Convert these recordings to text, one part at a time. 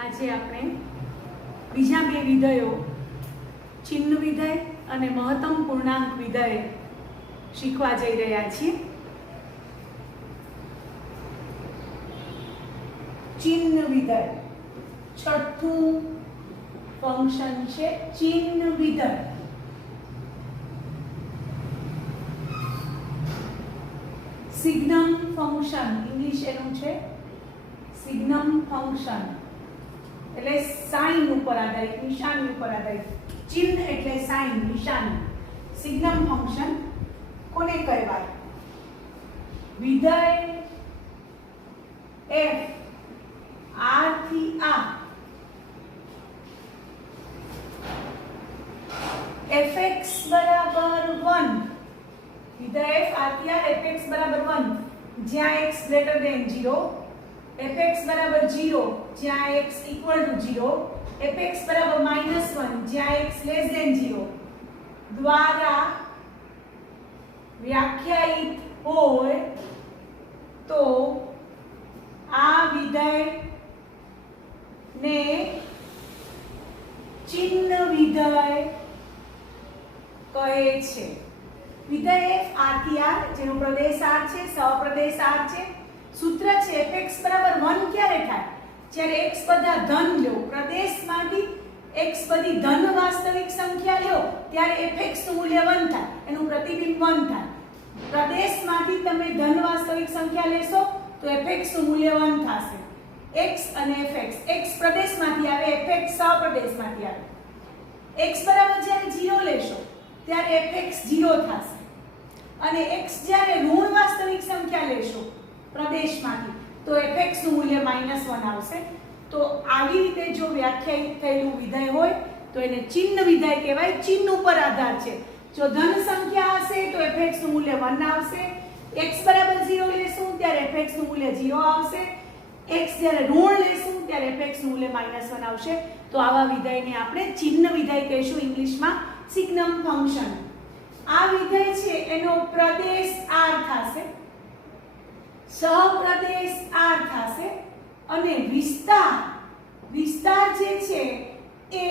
આજે આપણે બીજા બે વિધેયો ચિહ્ન વિધેય અને મહત્તમ પૂર્ણાંક વિધેય શીખવા જઈ રહ્યા છીએ। ચિહ્ન વિધેય છઠ્ઠું ફંક્શન છે ચિહ્ન વિધેય। સિગ્નમ ફંક્શન ઇંગ્લિશ એનું છે સિગ્નમ ફંક્શન એટલે સાઇન ઉપર આધારિત, નિશાની ઉપર આધારિત। ચિહ્ન એટલે સાઇન, નિશાની। સિગ્નમ ફંક્શન કોને કહેવાય? વિધેય f r થી આ fx બરાબર 1, વિધેય f r થી r fx બરાબર 1 જ્યાં x ગ્રેટર ધેન 0, fx બરાબર 0 જ્યાં x ઇક્વલ ટુ 0, fx બરાબર -1 જ્યાં x લેસ ધેન 0 દ્વારા વ્યાખ્યાયિત હોય તો આ વિધેય ને ચિહ્ન વિધેય કહે છે। વિધેય f r થી r જેનો પ્રદેશ r છે, સહપ્રદેશ r છે। સૂત્ર છે fx બરાબર 1 ક્યારે થાય? જ્યારે x બધા ધન લો, પ્રદેશમાંથી x બધી ધન વાસ્તવિક સંખ્યા લો ત્યારે fx નું મૂલ્ય 1 થાય, એનું પ્રતિબિંબ 1 થાય। પ્રદેશમાંથી તમે ધન વાસ્તવિક સંખ્યા લેશો તો fx નું મૂલ્ય 1 થશે। x અને fx, x પ્રદેશમાંથી આવે, fx સહપ્રદેશમાંથી આવે। x બરાબર જ્યારે 0 લેશો ત્યારે fx 0 થશે અને x જ્યારે ઋણ વાસ્તવિક સંખ્યા લેશો પ્રદેશમાંથી તો fx નું મૂલ્ય -1 આવશે। તો આવી રીતે જો વ્યાખ્યાયિત થયેલું વિધેય હોય તો એને ચિહ્ન વિધેય કહેવાય। ચિહ્ન ઉપર આધાર છે। જો ધન સંખ્યા હશે તો fx નું મૂલ્ય 1 આવશે, x બરાબર 0 લેશું ત્યારે fx નું મૂલ્ય 0 આવશે, x જ્યારે ઋણ લેશું ત્યારે fx નું મૂલ્ય -1 આવશે। તો આવા વિધેયને આપણે ચિહ્ન વિધેય કહીશું, ઇંગ્લિશમાં સિગ્નમ ફંક્શન। આ વિધેય છે એનો પ્રદેશ r થશે, સહપ્રદેશ r થશે અને વિસ્તાર જે છે એ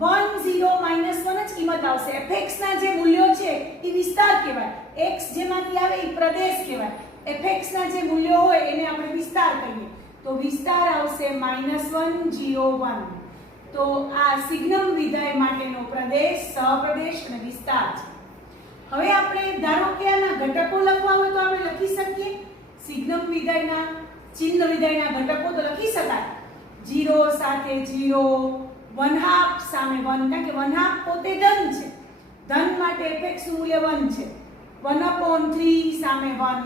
1 0 -1 જ કિંમત આવશે। fx ના જે મૂલ્યો છે એ વિસ્તાર કહેવાય, x જેમાંથી આવે એ પ્રદેશ કહેવાય। fx ના જે મૂલ્યો હોય એને આપણે વિસ્તાર કહીએ તો વિસ્તાર આવશે -1 0 1। તો આ સિગ્નમ વિધેય માટેનો પ્રદેશ, સહપ્રદેશ અને વિસ્તાર છે। હવે આપણે ધારો કે આના ઘટકો લખવા હોય તો આપણે લખી શકીએ। સિગ્નમ વિધેયના ચિહ્ન વિધેયના ઘટકો તો લખી શકાય, 0 સાથે 0, 1/2 સામે 1, કારણ કે 1/2 પોતે ધન છે, ધન માટે fx નું મૂલ્ય 1 છે। 1/3 સામે 1,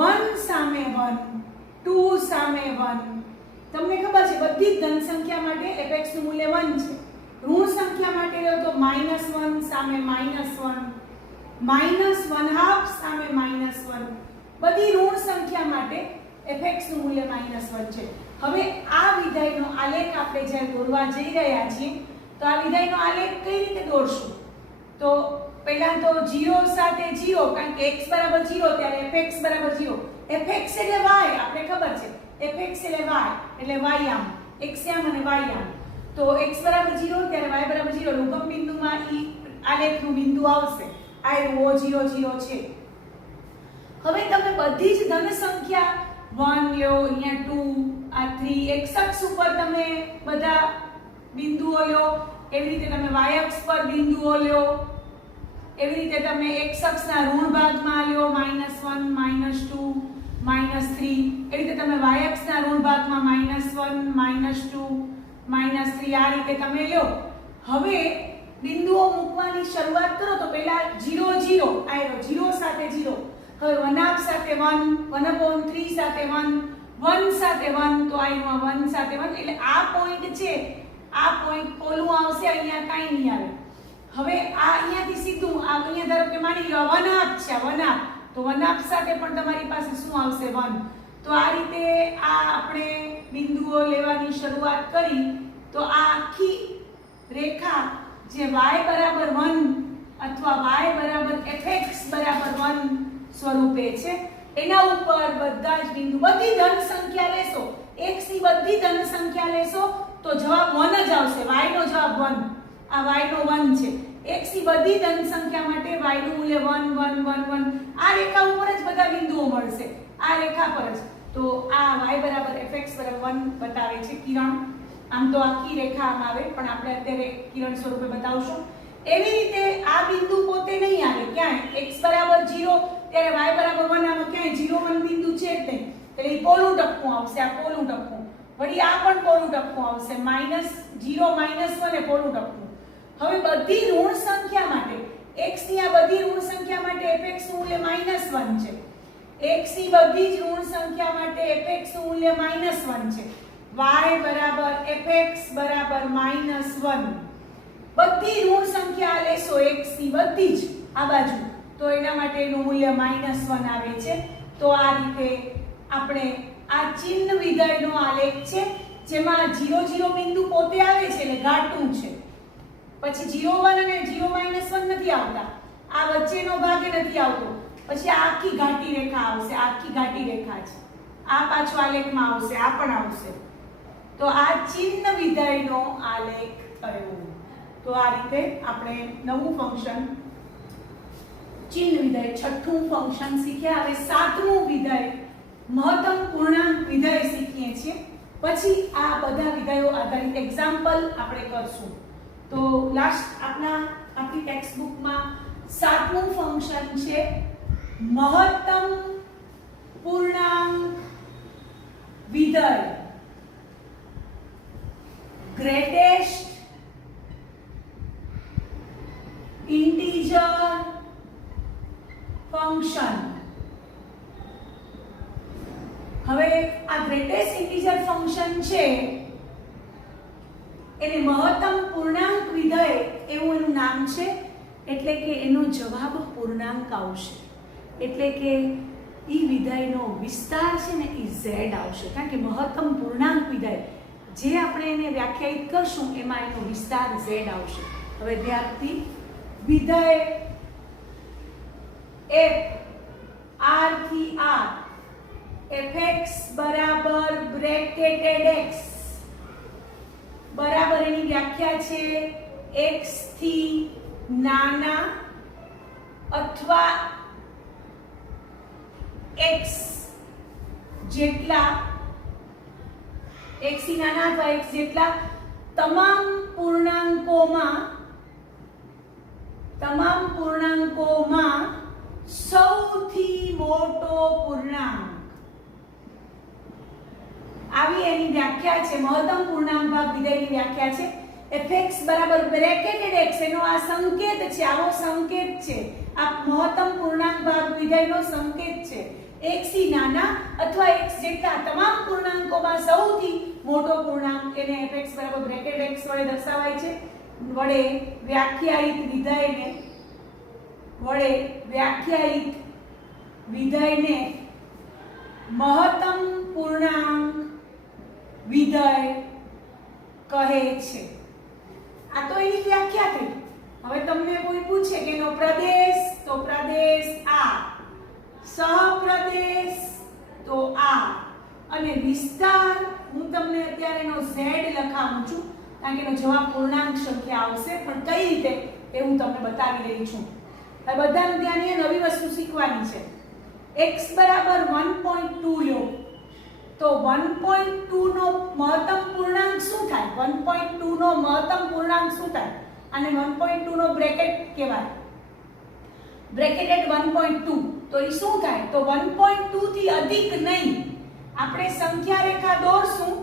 1 સામે 1, 2 સામે 1। તમને ખબર છે બધી જ ધન સંખ્યા માટે fx નું મૂલ્ય 1 છે। ઋણ સંખ્યા માટે લો તો -1 સામે -1, -1/2 સામે -1, બધી ઋણ સંખ્યા માટે fx નું મૂલ્ય -1 છે। હવે આ વિધેયનો આલેખ આપણે જ્યારે દોરવા જઈ રહ્યા છીએ તો આ વિધેયનો આલેખ કઈ રીતે દોરશું? તો પહેલા તો 0 સાથે 0, કારણ કે x બરાબર 0 ત્યારે fx બરાબર 0, fx એટલે y આપણે ખબર છે, fx એટલે y એટલે y આમ, x આમ અને y આમ। તો x બરાબર 0 ત્યારે y બરાબર 0, લઘુત્તમ બિંદુમાં ઈ આલેખનું બિંદુ આવશે, આ O 0 0 છે। હવે તમે બધી જ ધન સંખ્યા 1 લ્યો, અહીંયા 2, આ 3, x અક્ષ ઉપર તમે બધા બિંદુઓ લ્યો, એવી રીતે તમે y અક્ષ પર બિંદુઓ લ્યો, એવી રીતે તમે x અક્ષના ઋણ ભાગમાં લ્યો -1 -2 -3, એવી રીતે તમે y અક્ષના ઋણ ભાગમાં -1 -2 -3 આ રીતે તમે લ્યો। હવે બિંદુઓ મૂકવાની શરૂઆત કરો તો પહેલા 0 0 આવ્યો, 0 સાથે 0, હવે 1/2 સાથે 1, 1/3 સાથે 1, 1 સાથે 1 તો આઈમાં 1 સાથે 1 એટલે આ પોઈન્ટ છે, આ પોઈન્ટ પોલું આવશે, અહીંયા કાઈ નહીં આવે। હવે આ અહીંયાથી સીધું આ અહીંયા ધારો કે માની લો 1/2 છે, 1/2 તો 1/2 સાથે પણ તમારી પાસે શું આવશે 1। તો આ રીતે આ આપણે બિંદુઓ લેવાની શરૂઆત કરી તો આ આખી રેખા જે y બરાબર 1 અથવા y બરાબર fx બરાબર 1 સ્વરૂપે છે એના ઉપર બધા જ બિંદુ, બધી ધન સંખ્યા લેશો, x ની બધી ધન સંખ્યા લેશો તો જવાબ 1 જ આવશે. y નો જવાબ 1, આ y નો 1 છે. x ની બધી ધન સંખ્યા માટે y નું મૂલ્ય 1 1 1 1. આ રેખા ઉપર જ બધા બિંદુઓ મળશે, આ રેખા પર જ. તો આ y બરાબર fx બરાબર 1 બતાવે છે કિરણ. આમ તો આખી રેખા આમ આવે, પણ આપણે અત્યારે કિરણ સ્વરૂપે બતાવશું. એવી રીતે આ બિંદુ પોતે નહીં આવે ક્યાંય. x બરાબર 0 ત્યારે y બરાબર 1, આમાં ક્યાંય 0 1 બિંદુ છે જ નહીં, એટલે એ પોલું ટપકું આવશે. આ પોલું ટપકું, વળી આ પણ પોલું ટપકું આવશે. -0 -1 એ પોલું ટપકું. હવે બધી ઋણ સંખ્યા માટે, x ની આ બધી ઋણ સંખ્યા માટે fx નું મૂલ્ય -1 છે. x ની બધી જ ઋણ સંખ્યા માટે fx નું મૂલ્ય -1 છે. y બરાબર fx બરાબર -1. બધી ઋણ સંખ્યા લેશો x ની બધી જ આ બાજુ, તો એના માટે એનું મૂલ્ય -1 આવે છે. તો આ રીતે આપણે આ ચિહ્ન વિધેયનો આલેખ છે, જેમાં 0 0 બિંદુ પોતે આવે છે એટલે ઘાટું છે. પછી 0 1 અને 0 -1 નથી આવતા, આ વચ્ચેનો ભાગ નથી આવતો. પછી આ આખી ઘાટી રેખા આવશે, આખી ઘાટી રેખા છે. આ પાછો આલેખમાં આવશે, આ પણ આવશે. તો આ ચિહ્ન વિધેયનો આલેખ થયો. તો આ રીતે આપણે નવું ફંક્શન ચિહ્ન વિધેય, છઠ્ઠું ફંક્શન શીખ્યા. હવે સાતમું વિધેય મહત્તમ પૂર્ણાંક વિધેય શીખીએ છીએ. પછી આ બધા વિધેયો આધારિત એક્ઝામ્પલ આપણે કરશું. તો લાસ્ટ આપણી ટેક્સ્ટ બુકમાં સાતમું ફંક્શન છે મહત્તમ પૂર્ણાંક વિધેય, ગ્રેટેસ્ટ ઇન્ટીજર ફંક્શન. હવે આ ગ્રેટેસ્ટ ઇન્ટીજર ફંક્શન છે એને મહત્તમ પૂર્ણાંક વિધેય એવું એનું નામ છે, એટલે કે એનો જવાબ પૂર્ણાંક આવશે. એટલે કે ઈ વિધેયનો વિસ્તાર છે ને ઈ z આવશે, કારણ કે મહત્તમ પૂર્ણાંક વિધેય જે આપણે એને વ્યાખ્યાયિત કરશું એમાં એનો વિસ્તાર z આવશે. હવે ધ્યાનથી વિધેય f r થી r fx બરાબર બ્રેકેટેડ x બરાબર એની વ્યાખ્યા છે x થી નાના અથવા x જેટલા, x થી નાના અથવા x જેટલા તમામ પૂર્ણાંકોમાં સૌથી મોટો પૂર્ણાંક. આવી એની વ્યાખ્યા છે. મહત્તમ પૂર્ણાંક ભાગ વિધેયની વ્યાખ્યા છે fx બરાબર બ્રેકેટેડ x. એનો આ સંકેત છે, આવો સંકેત છે. આ મહત્તમ પૂર્ણાંક ભાગ વિધેયનો સંકેત છે. x થી નાના અથવા x જેટલા તમામ પૂર્ણાંકોમાં સૌથી મોટો પૂર્ણાંક એને fx બરાબર બ્રેકેટેડ x વડે દર્શાવાય છે. વડે વ્યાખ્યાયિત વિધેયને મહત્તમ પૂર્ણાંક વિધેય કહે છે. આ તો એની વ્યાખ્યા થઈ. હવે તમને કોઈ પૂછે કે એનો પ્રદેશ, તો પ્રદેશ આ, સહપ્રદેશ તો આ, અને વિસ્તાર હું તમને અત્યારે એનો z લખાવું છું, કારણ કે એનો જવાબ પૂર્ણાંક સંખ્યા આવશે, પણ કઈ રીતે એ હું તમને બતાવી રહી છું. હવે બધાને ધ્યાન, નવી વસ્તુ શીખવાની છે. x બરાબર 1.2 લો તો 1.2 નો મહત્તમ પૂર્ણાંક શું થાય? 1.2 નો મહત્તમ પૂર્ણાંક શું થાય? આને 1.2 નો બ્રેકેટ કહેવાય, બ્રેકેટેડ 1.2. તો એ શું થાય? તો 1.2 થી અધિક નહીં. આપણે સંખ્યા રેખા દોરશું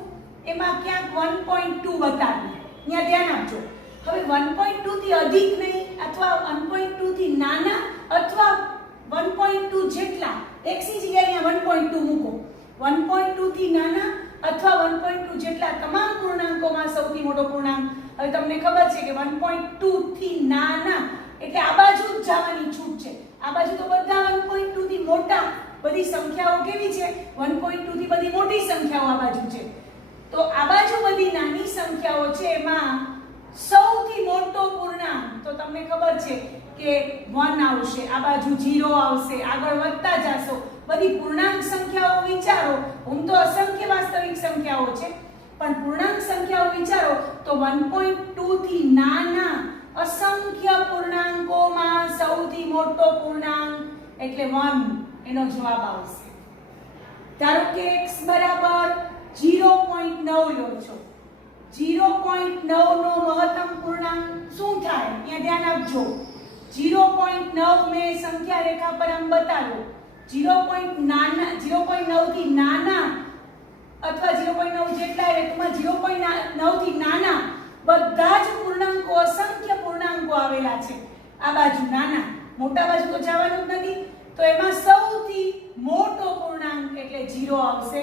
એમાં ક્યાંક 1.2 બતાવીએ, અહીંયા ધ્યાન આપજો. હવે 1.2 થી અધિક નહીં અથવા 1.2 થી નાના અથવા 1.2 જેટલા, x ની જગ્યાએ અહીંયા 1.2 મૂકો. 1.2 થી નાના અથવા 1.2 જેટલા તમામ પૂર્ણાંકોમાં સૌથી મોટો પૂર્ણાંક. હવે તમને ખબર છે કે 1.2 થી નાના એટલે આ બાજુ જ જવાની છૂટ છે. આ બાજુ તો બધા 1.2 થી મોટા, બધી સંખ્યાઓ કેવી છે? 1.2 થી બધી મોટી સંખ્યાઓ આ બાજુ છે. તો આ બાજુ બધી નાની સંખ્યાઓ છે, એમાં સૌથી મોટો પૂર્ણાંક તો તમને ખબર છે કે 1 આવશે, આ બાજુ 0 આવશે, આગળ વધતા જશો બધી વાસ્તવિક સંખ્યાઓ છે, પણ પૂર્ણાંક સંખ્યાઓ વિચારો તો 1.2 થી નાના અસંખ્ય પૂર્ણાંકોમાં સૌથી મોટો પૂર્ણાંક એટલે 1 એનો જવાબ આવશે. ધારો કે x બરાબર 0.9 લો છો. 0.9 નો મહત્તમ પૂર્ણાંક શું થાય? અહીંયા ધ્યાન આપજો. 0.9 મેં સંખ્યા રેખા પર આમ બતાવ્યો. 0.9 થી નાના અથવા 0.9 જેટલા એટલે 0.9 થી નાના બધા જ પૂર્ણાંકો અસંખ્ય પૂર્ણાંકો આવેલા છે. આ બાજુ નાના, મોટા બાજુ તો જવાનું જ નથી. તો એમાં સૌથી મોટો પૂર્ણાંક એટલે 0 આવશે.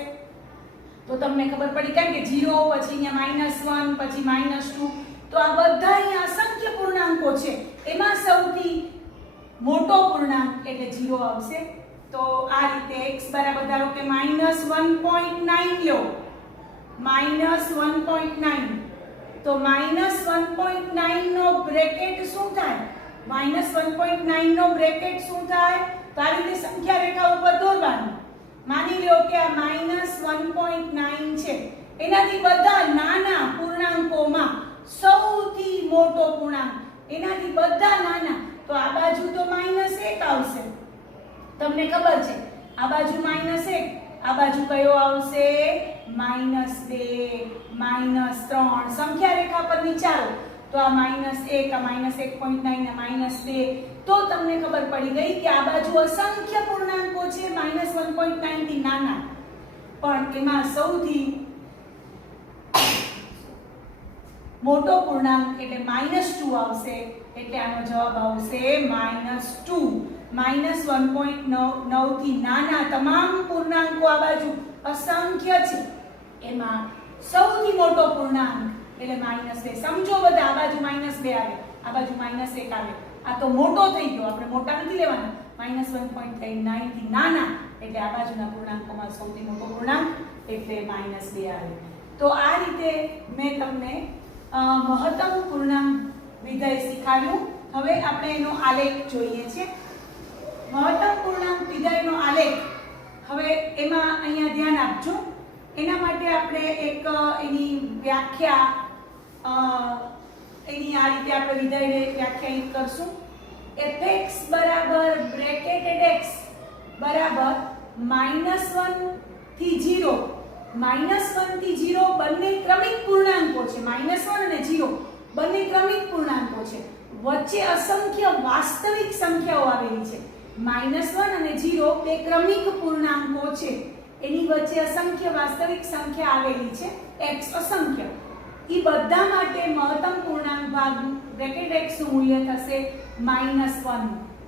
તો તમને ખબર પડી કેમ કે 0 પછી અહીંયા -1 પછી -2, તો આ બધા અહીંયા અસંખ્ય પૂર્ણાંકો છે, એમાં સૌથી મોટો પૂર્ણાંક એટલે 0 આવશે. તો આ રીતે x બરાબર ધારો કે -1.9 લો. -1.9 તો -1.9 નો બ્રેકેટ શું થાય? -1.9 નો બ્રેકેટ શું થાય? તો આ રીતે સંખ્યા રેખા ઉપર દોરવાનું. માની લો કે આ -1.9 છે, એનાથી બધા નાના પૂર્ણાંકોમાં સૌથી મોટો પૂર્ણાંક એનાથી બધા નાના, તો આ બાજુ તો -1 આવશે. તમને ખબર છે આ બાજુ -1, આ બાજુ કયો આવશે? -2, -3. સંખ્યા રેખા પર વિચારો તો આ -1, આ -1.9, આ -2, તો તમને ખબર પડી ગઈ કે આ બાજુ અસંખ્ય પૂર્ણાંકો છે 1.9 થી નાના, પણ એમાં સૌથી મોટો પૂર્ણાંક એટલે -2 આવશે. એટલે આનો જવાબ આવશે -2. -1.9 થી નાના તમામ પૂર્ણાંકો આ બાજુ અસંખ્ય છે, એમાં સૌથી મોટો પૂર્ણાંક એટલે -2. સમજો બધા, આ બાજુ -2 આવે, આ બાજુ -1 આવે. આ તો મોટો થઈ ગયો, આપણે મોટા નથી લેવાના. -1.9 થી નાના એટલે આ બાજુના પૂર્ણાંકોમાં સૌથી મોટો પૂર્ણાંક એટલે -2 આવે. તો આ રીતે મેં તમને મહત્તમ પૂર્ણાંક વિધેય શીખવ્યું. હવે આપણે એનો આલેખ જોઈએ છે. મહત્તમ પૂર્ણાંક વિધેયનો આલેખ, હવે એમાં અહીંયા ધ્યાન આપજો. એના માટે આપણે એક એની વ્યાખ્યા એની આ રીતે આપણે વિધેયને વ્યાખ્યાયિત કરશું. fx બરાબર બ્રેકેટેડ x બરાબર -1 થી 0. -1 થી 0 બંને ક્રમિક પૂર્ણાંકો છે. -1 અને 0 બંને ક્રમિક પૂર્ણાંકો છે. વચ્ચે અસંખ્ય વાસ્તવિક સંખ્યાઓ આવેલી છે. -1 અને 0 બે ક્રમિક પૂર્ણાંકો છે, એની વચ્ચે અસંખ્ય વાસ્તવિક સંખ્યા આવેલી છે, x અસંખ્ય. ઈ બધા માટે મહત્તમ પૂર્ણાંક ભાગ બ્રેકેટ x નું મૂલ્ય થશે -1.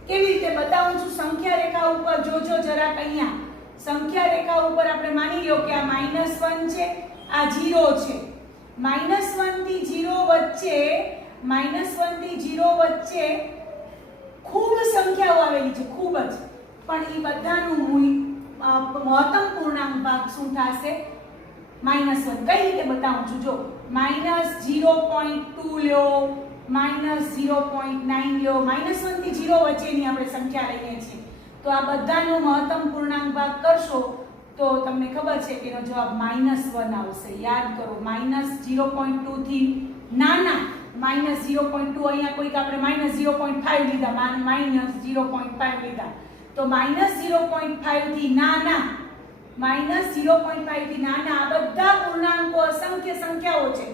કેવી રીતે બતાવું છું? સંખ્યા રેખા ઉપર જોજો જરાક. અહીંયા સંખ્યા રેખા ઉપર આપણે માની લો કે આ -1 છે, આ 0 છે. -1 થી 0 વચ્ચે ખૂબ સંખ્યાઓ આવેલી છે, ખૂબ જ. પણ ઈ બધાનું મહત્તમ પૂર્ણાંક ભાગ શું થશે? -1. કઈ રીતે બતાવું છું? જો -0.2 લ્યો, -0.9 લ્યો, -1 થી 0 વચ્ચેની આપણે સંખ્યા લઈએ છીએ. તો આ બધાનો મહત્તમ પૂર્ણાંક ભાગ કરશો તો તમને ખબર છે કે એનો જવાબ -1 આવશે. યાદ કરો, -0.2 થી નાના, -0.2 અહીંયા કોઈક આપણે -0.5 લીધા, -0.5 લીધા. તો -0.5 થી નાના, -0.5 થી નાના આ બધા પૂર્ણાંકો અસંખ્ય સંખ્યાઓ છે,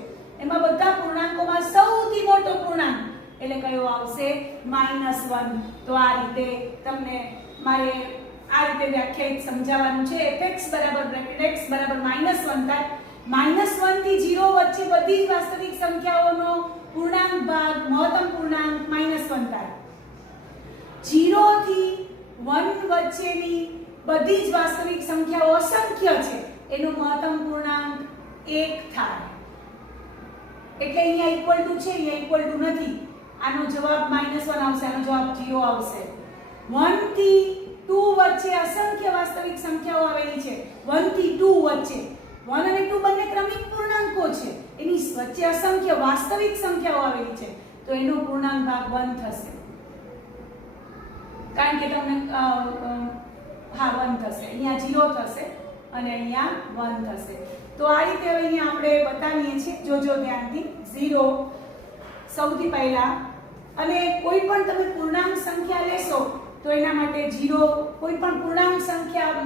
એમાં બધા પૂર્ણાંકોમાં સૌથી મોટો પૂર્ણાંક એટલે કયો આવશે? -1. તો આ રીતે તમને મારે આ રીતે વ્યાખ્યાયિત સમજાવવાનું છે. fx બરાબર બ્રેકેટ x બરાબર -1 થાય. -1 થી 0 વચ્ચે બધી જ વાસ્તવિક સંખ્યાઓનો પૂર્ણાંક ભાગ મહત્તમ પૂર્ણાંક -1 થાય. 0 થી 1 વચ્ચેની બધી જ વાસ્તવિક સંખ્યાઓ અસંખ્ય છે, એનું મહત્તમ પૂર્ણાંક 1 થાય. એટલે અહીંયા ઇક્વલ ટુ છે, અહીંયા ઇક્વલ ટુ નથી. આનો જવાબ -1 આવશે, આનો જવાબ 0 આવશે. 1 થી 2 વચ્ચે અસંખ્ય વાસ્તવિક સંખ્યાઓ આવેલી છે. 1 થી 2 વચ્ચે 1 અને 2 બંને ક્રમિક પૂર્ણાંકો છે, એની વચ્ચે અસંખ્ય વાસ્તવિક સંખ્યાઓ આવેલી છે, તો એનો પૂર્ણાંક ભાગ 1 થશે. કારણ કે તમને 1 થશે, અહીંયા 0 થશે. અને અહીંયા 1 થશે. તો આ રીતે હવે અહીંયા આપણે બતાવીએ છીએ, જોજો ધ્યાનથી. 0 સૌથી પહેલા, અને કોઈ પણ તમે પૂર્ણાંક સંખ્યા લેશો તો એના માટે 0, કોઈ પણ પૂર્ણાંક સંખ્યા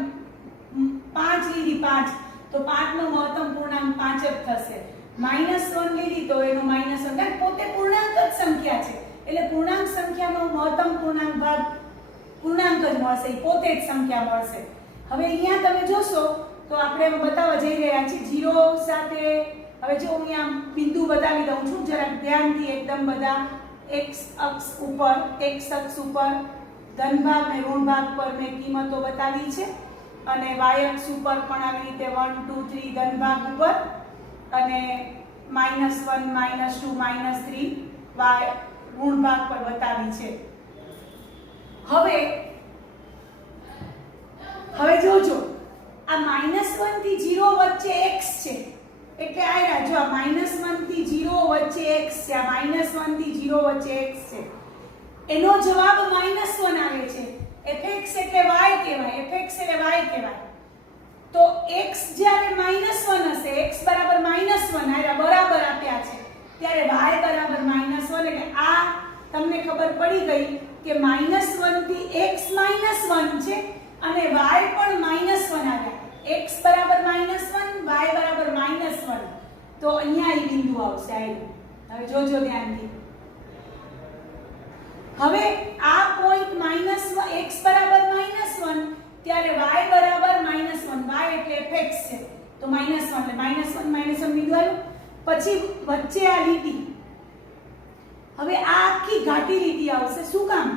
5 લીધી, 5 તો 5 નો મહત્તમ પૂર્ણાંક 5 જ થશે. -1 લીધી તો એનો -1, કારણ પોતે પૂર્ણાંક જ સંખ્યા છે એટલે પૂર્ણાંક સંખ્યાનો મહત્તમ પૂર્ણાંક ભાગ પૂર્ણાંક જ મળશે, પોતે જ સંખ્યા મળશે. હવે અહીંયા તમે જોશો તો આપણે બતાવવા જઈ રહ્યા છીએ 0 સાથે. હવે જો હું અહીંયા બિંદુ બતાવી દઉં છું, જરાક ધ્યાનથી એકદમ બધા. x અક્ષ ઉપર ધન ભાગ અને ઋણ ભાગ પર મેં કિંમતો બતાવી છે, અને y અક્ષ ઉપર પણ આવી રીતે 1 2 3 ધન ભાગ ઉપર, અને -1 -2 -3 y ઋણ ભાગ પર બતાવી છે. હવે જોજો, આ -1 થી 0 વચ્ચે x છે એટલે આ જો આ -1 થી 0 વચ્ચે x છે, આ -1 થી 0 વચ્ચે x છે, એનો જવાબ -1 આવે છે. fx એટલે y કહેવાય, fx એટલે y કહેવાય. તો x જ્યારે -1 હશે, x બરાબર -1 આયા બરાબર આપ્યા છે, ત્યારે y બરાબર -1 એટલે આ તમને ખબર પડી ગઈ કે -1 થી x -1 છે અને y પણ -1 આવ્યા. x બરાબર -1, y બરાબર -1, તો અહીંયા એ બિંદુ આવશે. હવે જોજો ધ્યાનથી. હવે આ પોઈન્ટ x બરાબર -1 ત્યારે y બરાબર -1, y એટલે fx છે તો -1 એટલે -1 બિંદુ આવ્યું. પછી વચ્ચે આ લીટી, હવે આ આખી ઘાટી લીટી આવશે. શું કામ?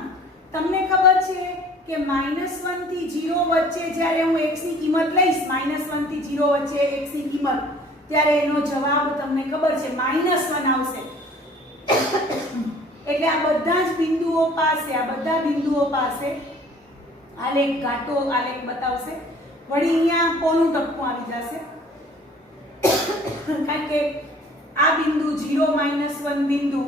તમને ખબર છે કે -1 થી 0 વચ્ચે જ્યારે હું x ની કિંમત લઈશ, -1 થી 0 વચ્ચે x ની કિંમત, ત્યારે એનો જવાબ તમને ખબર છે -1 આવશે. એટલે આ બધા જ બિંદુઓ પાસે આલેખ ઘાટો આલેખ બતાવશે. વળી અહીંયા પોલું ટપકું આવી જશે, કારણ કે આ બિંદુ 0 -1 બિંદુ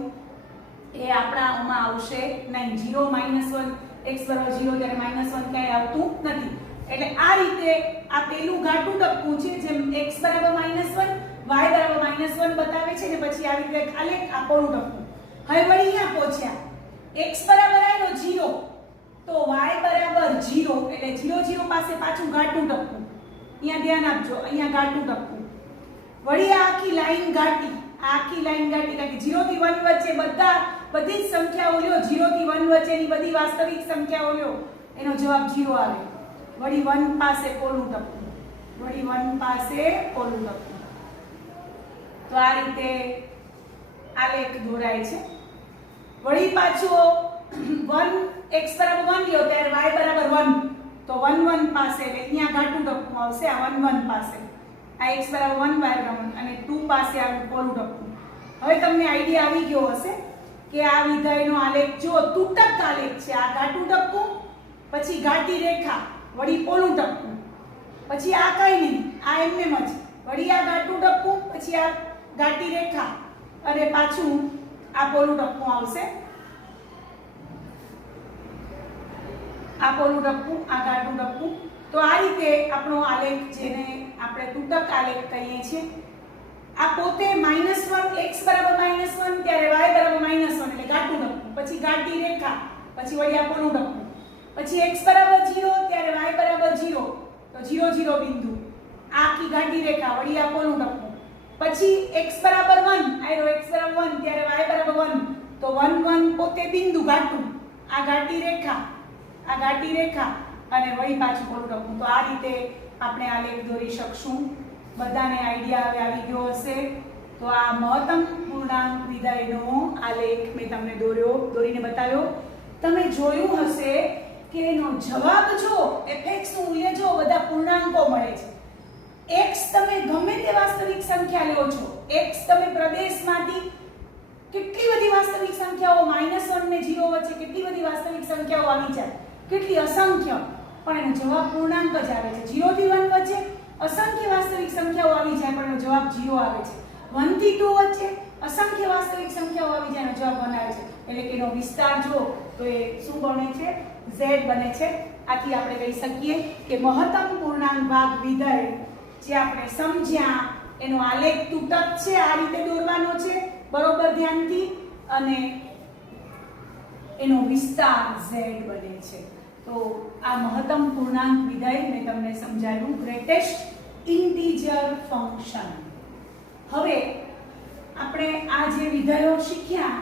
એ આપણામાં આવશે નહીં. 0 -1 x બરાબર 0 ત્યારે -1 ક્યાંય આવતું નથી. એટલે આ રીતે આ પેલું ઘાટું ટપકું છે, જેમ x બરાબર -1 y બરાબર -1 બતાવે છે ને પછી આવી રીતે આલેખ આ પોલું ટપકું. હવે વળી અહીંયા પહોંચ્યા, x બરાબર આવ્યો 0 તો y બરાબર 0 એટલે 0 0 પાસે પાછું ઘાટું ટપકું. અહીંયા ધ્યાન આપજો, અહીંયા ઘાટું ટપકું. વળી આ આખી લાઈન ઘાટી, કારણ કે 0 થી 1 વચ્ચે બધી જ સંખ્યાઓ લ્યો, 0 થી 1 વચ્ચેની બધી વાસ્તવિક સંખ્યાઓ લ્યો, એનો જવાબ 0 આવે. વળી 1 પાસે પોલું ટપકું. તો આ રીતે આલેખ દોરાય છે. વળી પાછો 1 x બરાબર 1 લ્યો ત્યારે y બરાબર 1 તો 1 1 પાસે એટલે અહીંયા ઘાટું ટપકું આવશે. આ 1 1 પાસે આ x બરાબર 1 y બરાબર 1 અને 2 પાસે આવું પોલું ટપકું. હવે તમને આઈડિયા આવી ગયો હશે કે આ વિધેયનો આલેખ જો તૂટક આલેખ છે. આ ઘાટું ટપકું, પછી ઘાટી રેખા, વળી પોલું ટપકું, પછી આ કઈ નહીં, આ એમનેમ જ, વળી આ ઘાટું ટપકું, પછી આ ઘાટી રેખા અને પાછું આ પોલું ટપકું આવશે. આ પોલું ટપકું, આ ઘાટું ટપકું. તો આ રીતે આપણો આલેખ, જેને આપણે તૂટક આલેખ કહીએ છીએ, આ પોતે -1 x બરાબર -1 ત્યારે y બરાબર -1 એટલે ઘાટું ટપકું, પછી ઘાટી રેખા, પછી વળી આ પોલું ટપકું, પછી x બરાબર 0 ત્યારે y બરાબર 0 તો 0 0 બિંદુ, આખી ઘાટી રેખા, વળી આ પોલું ટપકું, પછી x બરાબર 1 આયરો x બરાબર 1 ત્યારે y બરાબર 1 તો 1 1 પોતે બિંદુ ઘાટું, આ ઘાટી રેખા અને વળી પાછું પોલું ટપકું. તો આ રીતે આપણે આલેખ દોરી શકશું. બધાને આઈડિયા હવે આવી ગયો હશે. તો આ મહત્તમ પૂર્ણાંક વિધેયનો આલેખ મેં તમને દોરીને બતાવ્યો. તમે જોયું હશે કે એનો જવાબ જો fx નું મૂલ્ય જો બધા પૂર્ણાંકો મળે છે. x તમે ગમે તે વાસ્તવિક સંખ્યા લો છો, x તમે પ્રદેશમાંથી કેટલી બધી વાસ્તવિક સંખ્યાઓ -1 ને 0 વચ્ચે કેટલી બધી વાસ્તવિક સંખ્યાઓ આવી જાય, કેટલી અસંખ્ય, પણ એનો જવાબ પૂર્ણાંક જ આવે છે. 0 થી 1 વચ્ચે અસંખ્ય વાસ્તવિક સંખ્યાઓ આવી જાય પણ એનો જવાબ 0 આવે છે. 1 થી 2 વચ્ચે અસંખ્ય વાસ્તવિક સંખ્યાઓ આવી જાય એનો જવાબ 1 આવે છે. એટલે કે એનો વિસ્તાર જો તો એ શું બને છે? z બને છે. આથી આપણે કહી શકીએ કે મહત્તમ પૂર્ણાંક ભાગ વિધેય જે આપણે સમજ્યા એનો આલેખ તૂટક છે, આ રીતે દોરવાનો છે બરોબર ધ્યાનથી, અને એનો વિસ્તાર z બને છે. તો આ મહત્તમ પૂર્ણાંક વિધેય મેં તમને સમજાવ્યું, ગ્રેટેસ્ટ ઇન્ટીજર ફંક્શન. હવે આપણે આ જે વિધેયો શીખ્યા,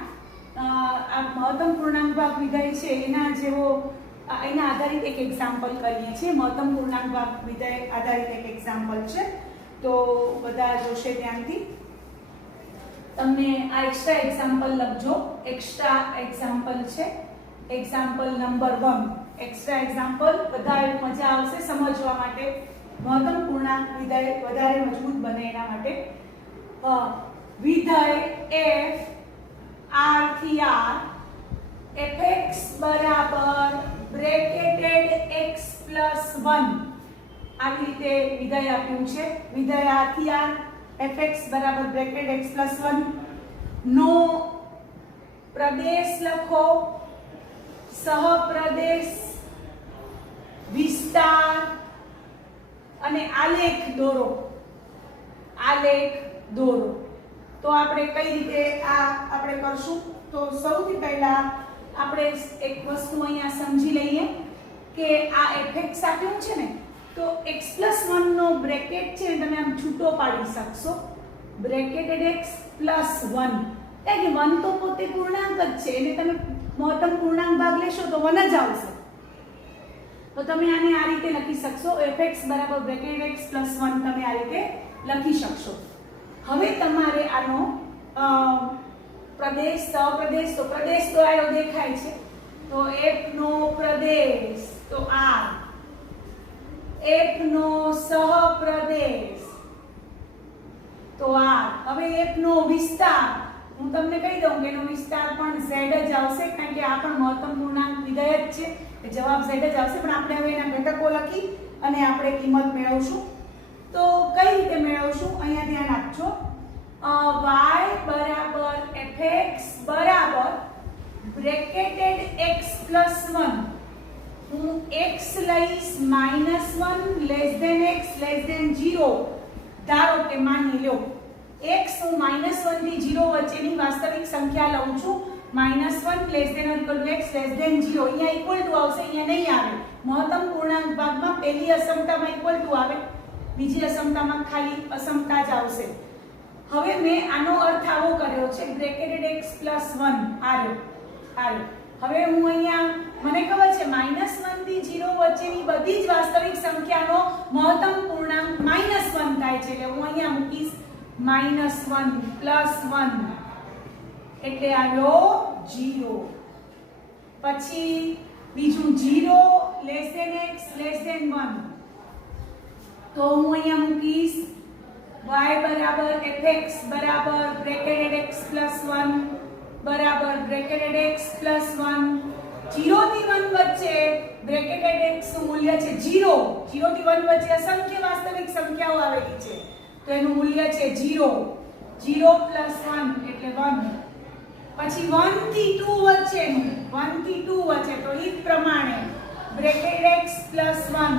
આ મહત્તમ પૂર્ણાંક ભાગ વિધેય છે એના જેવો એના આધારિત એક એક્ઝામ્પલ કરીએ છીએ. મહત્તમ પૂર્ણાંક ભાગ વિધેય આધારિત એક એક્ઝામ્પલ છે, તો બધા જોશે ધ્યાનથી. તમને આ એક્સ્ટ્રા એક્ઝામ્પલ લખજો. એક્સ્ટ્રા એક્ઝામ્પલ છે એક્ઝામ્પલ નંબર 1. એક્સ્ટ્રા એક્ઝામ્પલ બધા મજા આવશે સમજવા માટે. મહત્તમ પૂર્ણાંક વિધેય વધારે મજબૂત બને એના માટે. વિધેય f r થી r fx બરાબર બ્રેકેટેડ x + 1 આવી રીતે વિધેય આપ્યું છે. વિધેય r થી r fx બરાબર બ્રેકેટેડ x + 1 નો પ્રદેશ લખો, સહપ્રદેશ, વિસ્તાર અને આલેખ દોરો. આલેખ દોરો. તો આપણે કઈ રીતે આ આપણે કરશું? તો સૌથી પહેલા આપણે એક વસ્તુ અહીંયા સમજી લઈએ કે આ fx આપ્યું છે ને, તો x + 1 નો બ્રેકેટ છે તમે આમ છૂટો પાડી શકશો. બ્રેકેટેડ x + 1, કારણ કે 1 તો પોતે પૂર્ણાંક જ છે, એને તમે મહત્તમ પૂર્ણાંક ભાગ લેશો તો 1 જ આવશે. તો તમે આને આ રીતે લખી શકશો, fx બરાબર બ્રેકેટેડ x + 1 તમે આ રીતે લખી શકશો. હવે તમારે આનો પ્રદેશ, સહપ્રદેશ, તો પ્રદેશ તો આયો દેખાય છે, તો f નો પ્રદેશ તો r, f નો સહપ્રદેશ તો r. હવે f નો વિસ્તાર હું તમને કહી દઉં કે એનો વિસ્તાર પણ z જ આવશે, કારણ કે આ પણ મહત્તમ પૂર્ણાંક વિધેય જ છે, જવાબ z જ આવશે. પણ આપણે હવે એના ઘટકો લખી અને આપણે કિંમત મેળવશું. તો કઈ રીતે મેળવશું? અહીંયા ધ્યાન આપજો. y બરાબર fx બરાબર બ્રેકેટેડ x + 1. હું x લઈશ -1 x <0. ધારો કે માની લો x હું -1 થી 0 વચ્ચેની વાસ્તવિક સંખ્યા લઉં છું. -1 < x <0. અહીંયા ઇક્વલ ટુ આવશે, અહીંયા નહીં આવે. મહત્તમ પૂર્ણાંક ભાગમાં પહેલી અસમતામાં ઇક્વલ ટુ આવે, બીજી અસમતામાં ખાલી અસમતા જ આવશે. હવે મેં આનો અર્થ આવો કર્યો છે, બ્રેકેટેડ x + 1 આર્યો. હવે હું અહીંયા મને ખબર છે -1 થી 0 વચ્ચેની બધી જ વાસ્તવિક સંખ્યાનો મહત્તમ પૂર્ણાંક -1 થાય છે, એટલે હું અહીંયા મૂકીશ -1 + 1 એટલે આવ્યો 0. પછી બીજું 0 x <1, તો હું અહીંયા મૂકીશ y બરાબર fx બરાબર બ્રેકેટેડ x + 1 બરાબર બ્રેકેટેડ x + 1. 0 થી 1 વચ્ચે બ્રેકેટેડ x નું મૂલ્ય છે 0. 0 થી 1 વચ્ચે અસંખ્ય વાસ્તવિક સંખ્યાઓ આવેલી છે, તો એનું મૂલ્ય છે 0. 0 + 1 એટલે 1. પછી 1 થી 2 વચ્ચેનું 1 થી 2 વચ્ચે તો એ પ્રમાણે બ્રેકેટેડ x + 1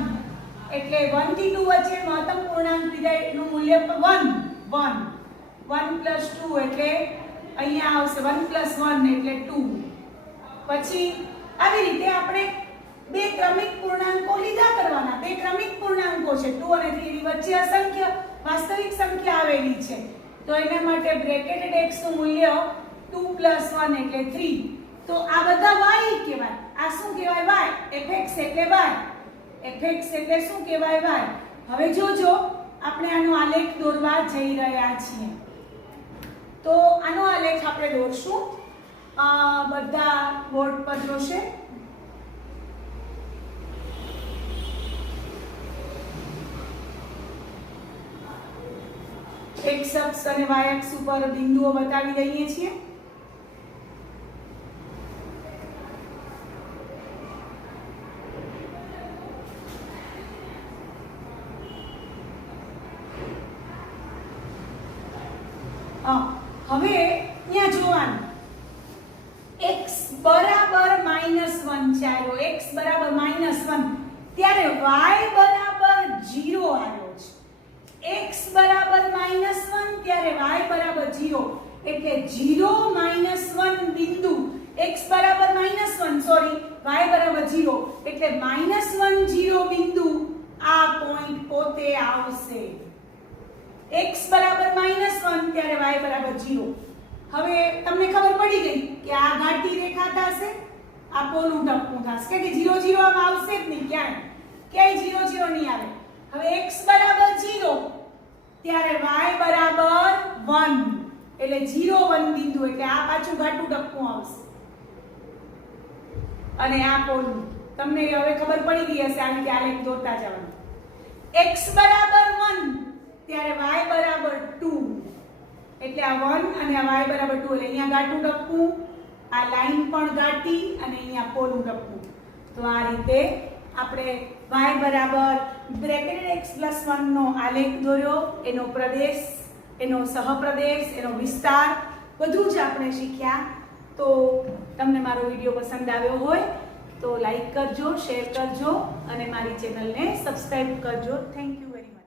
એટલે 1 થી 2 વચ્ચે મહત્તમ પૂર્ણાંક વિધેયનું મૂલ્ય 1. 1 + 2 એટલે અહીંયા આવશે 1 + 1 એટલે 2. પછી આવી રીતે આપણે બે ક્રમિક પૂર્ણાંકો લીધા કરવાના. બે ક્રમિક પૂર્ણાંકો છે 2 અને 3 ની વચ્ચે અસંખ્ય વાસ્તવિક સંખ્યા આવેલી છે, તો એના માટે બ્રેકેટેડ x નું મૂલ્ય 2 + 1 એટલે 3. તો આ બધા y કહેવાય. આ શું કહેવાય? y. fx એટલે y. fx એટલે શું કહેવાય? y. હવે જોજો આપણે આનો આલેખ દોરવા જઈ રહ્યા છીએ. તો આનો આલેખ આપણે દોરશું. બધા બોર્ડ પર જોશે. x અક્ષ અને y અક્ષ ઉપર બિંદુઓ બતાવી દઈએ છીએ. હવે અહીંયા જોવાનું x બરાબર -1 ચાલ્યો, x બરાબર -1 ત્યારે y બરાબર 0 આવ્યો છે, x બરાબર -1 ત્યારે y બરાબર 0, એટલે 0 -1 બિંદુ, x બરાબર -1 સોરી y બરાબર 0 એટલે -1 0 બિંદુ આ પોઈન્ટ પોતે આવશે. x બરાબર -1 ત્યારે y બરાબર 0. હવે તમને ખબર પડી ગઈ કે આ ઘાટી રેખા થશે, આ પોલું ટપકું થશે કે 0 0 આમ આવશે જ નહીં, ક્યાંય 0 0 નહીં આવે. હવે x બરાબર 0 ત્યારે y બરાબર 1 એટલે 0 1 બિંદુ, એટલે આ પાછું ઘાટું ટપકું આવશે અને આ પોલું. તમને હવે ખબર પડી ગઈ હશે આવી કે આલેખ દોરતા જવાનું. x બરાબર 1 ત્યારે y બરાબર 2 એટલે આ 1 અને આ y બરાબર 2 એટલે અહીંયા ઘાટું ટપકું, આ લાઈન પણ ઘાટી અને અહીંયા પોલું ટપકું. તો આ રીતે આપણે y બરાબર બ્રેકેટેડ x+1 નો આલેખ દોર્યો, એનો પ્રદેશ, એનો સહપ્રદેશ, એનો વિસ્તાર બધું જ આપણે શીખ્યા. તો તમને મારો વિડીયો પસંદ આવ્યો હોય તો લાઈક કરજો, શેર કરજો અને મારી ચેનલને સબસ્ક્રાઇબ કરજો. Thank you very much.